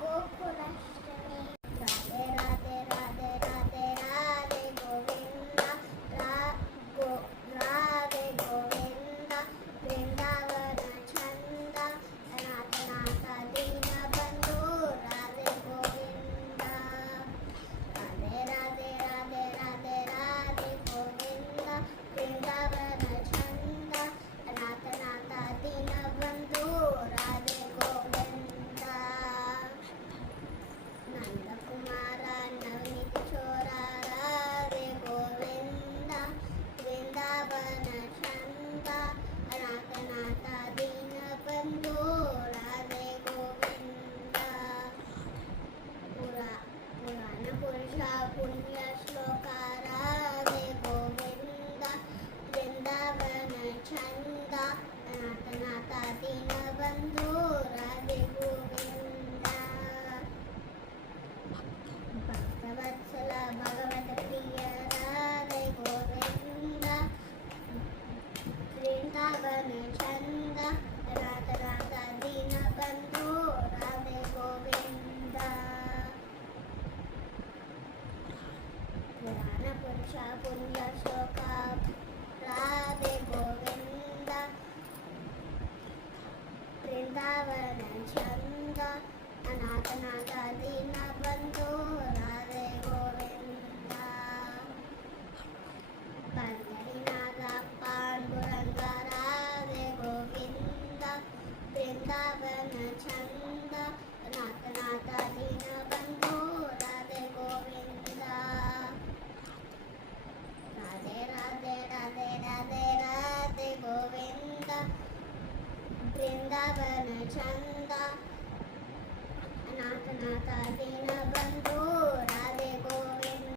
गोकुलाष्टमी। राधे राधे राधे राधे राधे गोविंदा राधे गोविंदा वृंदावन चंद नाथ नाथ दीन बंधु राधे गोविंदा। राधे राधे राधे राधे राधे गोविंदा वृंदावन चंद नाथ नाथ दीन बंधु राधे गोविंदा। नंद कुमार नवनीत चोरा राधे गोविंदा वृंदावन चंद नाथ नाथ दीन बंधु राधे गोविंदा। पुराण पुरुष पुण्य श्लोक राधे गोविंदा वृंदावन चंद नाथ नाथ दीन बंधु राधे गोविंदा। भक्तवत्सल भगवत प्रिय राधे गोविंदा वृंदावन चंद नाथ नाथ दीन बंधु राधे गोविंदा। पुराण पुरुष पुण्य श्लोक राधे गोविंदा वृंदावन चंद नाथ नाथ दीन बंधु राधे गोविंदा। पंढरीनाथ पांडुरंग राधे गोविंदा वृंदावन चंद नाथ नाथ दीन बंधु राधे गोविंदा। राधे राधे राधे राधे राधे गोविंदा वृंदावन चंद नाथ नाथ दीन